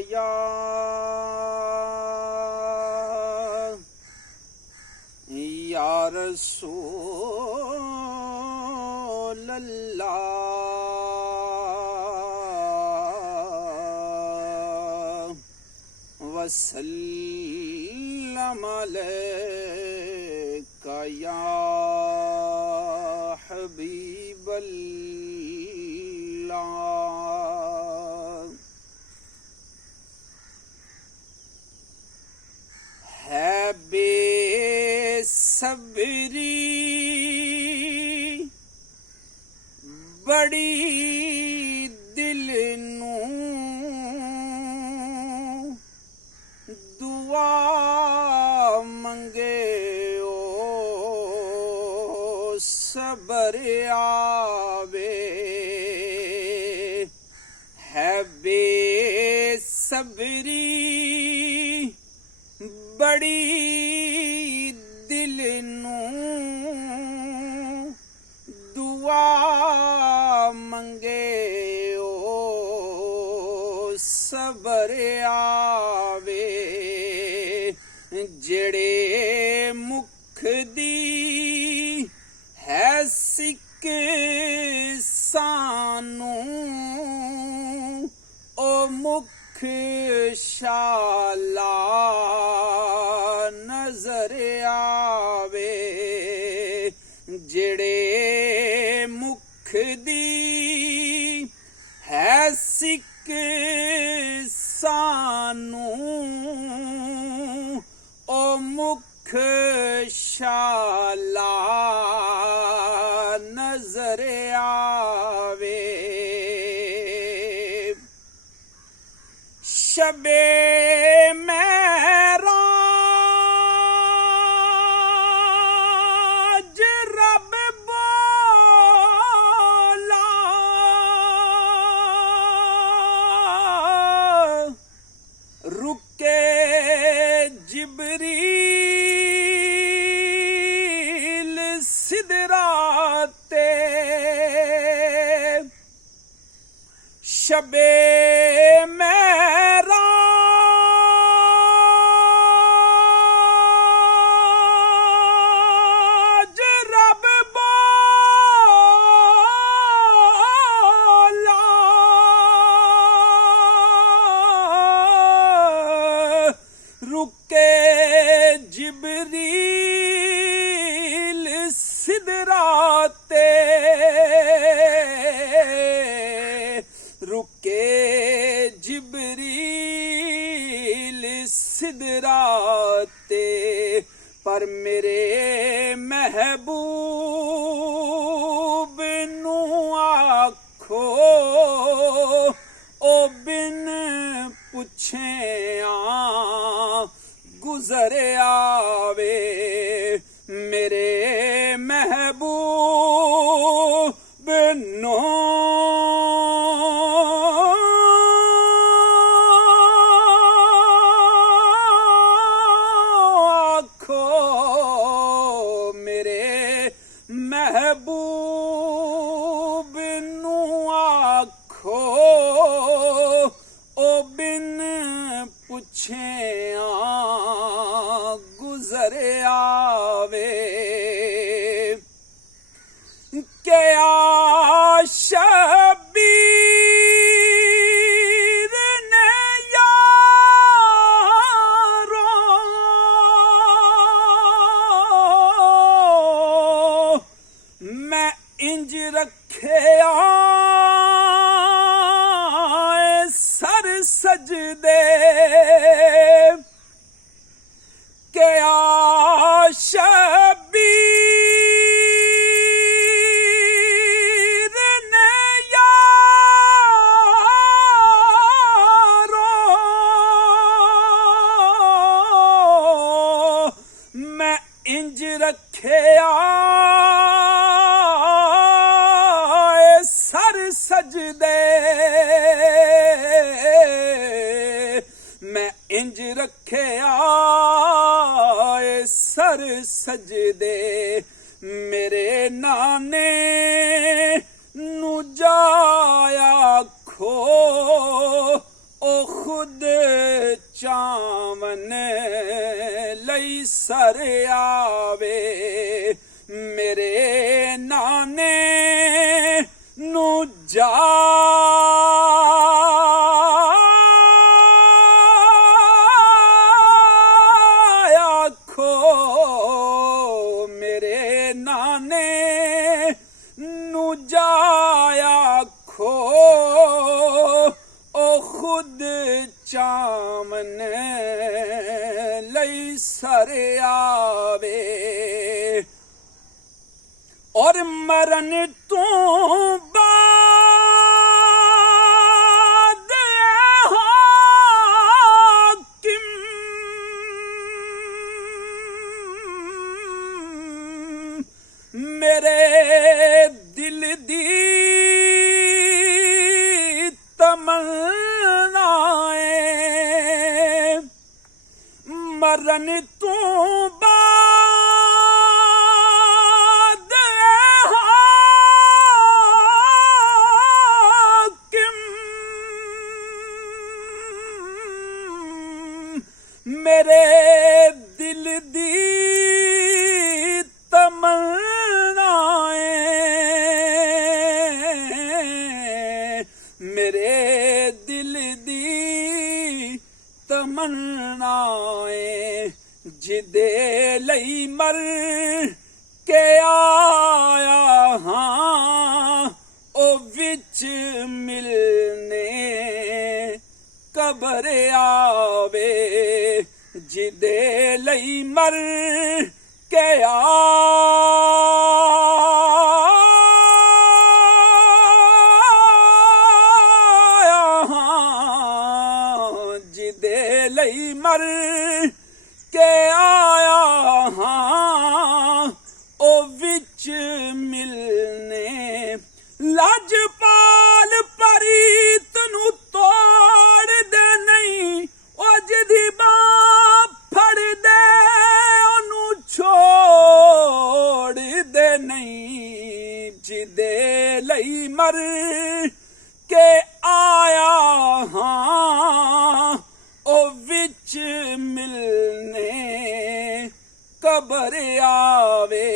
या रसूल अल्लाह वसल्लम अलैका या हबीबल्लाह। है बेसब्री बड़ी दिल नूं दुआ मंगे ओ सबर आवे। है बेसब्री बड़ी दिल नूं दुआ मंगे ओ सबर आवे। जेड़े मुख दी है सिक सानू ओ मुख शाला नजर आवे। जेड़े मुख दी है सिक सानू ओ मुख शाला नजर आवे। शबे मेराज रब बोला रुके जिब्रील सिदराते। शबे मेराज रब बोला रुके जिब्रील सिदराते। रुके जिब्रील सिदराते। पर मेरे महबूब नू आखो ओ बिन पुछे गुजर आवे। मेरे महबूब नू महबूब नू आखो ओ बिन पुछे गुजर आवे। क्या शबीर ने यारो मैं इंज रखे सर सजदे। क्या शबीर ने यारो मैं इंज रखे सर सजदे। मैं इंज रखे सर सजदे। मेरे नाने नू जाया खो ओ खुद चावन लई सर आवे मेरे नाने नू आखो मेरे नाने नू आखो ओ खुद चावन लई सर आवे और मरन तो बाद हाकिम मेरे दिल दी तमन्नाए मरन तो बाद हाकिम मेरे दिल दी तमन्नाए मेरे दिल दी तमन्नाए जिदे लई मर के आया हाँ ओ विच मिलने कबर आवे जिदे लई मर के आया हाँ जिदे लई मर के आया हाँ ओ विच मिलने लजपाल परीत नू तोड़ दे नहीं ओ जिदी बां फड़ दे ओनू छोड़ दे नहीं जिदे लई मर के आया हाँ ओ विच मिलने कबर आवे